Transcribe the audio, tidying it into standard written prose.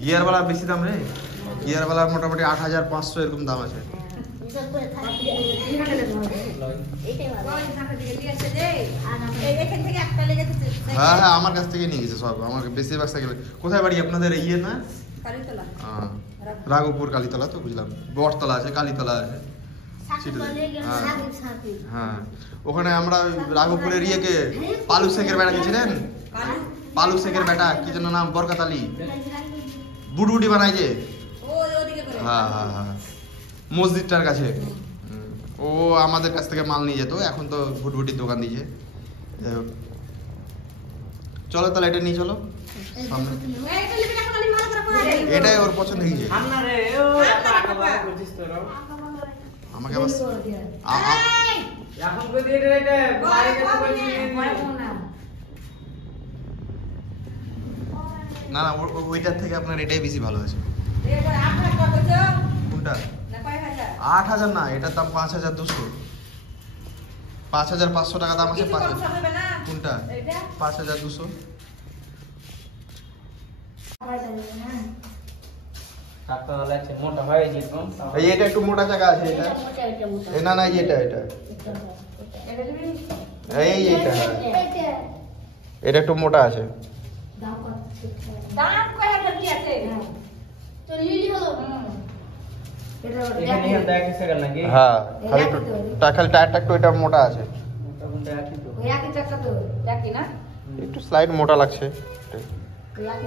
gear वाला বেশি দাম রে গিয়ার वाला মোটামুটি 8500 এরকম দাম আছে হ্যাঁ হ্যাঁ আমার কাছ থেকে নিয়ে গেছে সব আমার বেশিরভাগ সাইকেল কোথায় বাড়ি আপনাদের ইয়ে না কালীতলা রাঘবপুর কালীতলা তো বুঝলাম বটতলা আছে কালীতলা আছে হ্যাঁ ওখানে আমরা রাঘবপুরের ইয়েকে পালু শেখের বেটা গেছিলেন পালু শেখের বেটা কি যেন নাম বরকত আলী বুটবুটি বানাই যে হ্যাঁ হ্যাঁ হ্যাঁ মসজিদটার কাছে ও আমাদের কাছ থেকে মাল নিয়ে যেত এখন তো বুটবুটির দোকান দিয়েছে চলো তাহলে এটা নিয়ে চলো সামনে এটাই ওর পছন্দ হয়েছে আমাকে আবার এখন কই দিয়ে এটা বাইরে যেতে বলছি না না ওইটার থেকে আপনার এটাই বেশি ভালো আছে কোনটা 8000 না এটার দাম 5200 5500 টাকা দাম আছে কোনটা 5200 কাটা লাগছে মোটা হয়ে যেত এই এটা একটু মোটা জায়গা আছে এটা না না এটা এটা এই এটা এটা একটু মোটা আছে দাম কয় টাকা কি আছে তো লিলি হলো এখানে দেখে সেটা নাকি হ্যাঁ খালি টায়ারটা একটু এটা মোটা আছে তখন দেখি তো একই টাকা তো দেখি না একটু স্লাইড মোটা লাগছে একই লাগে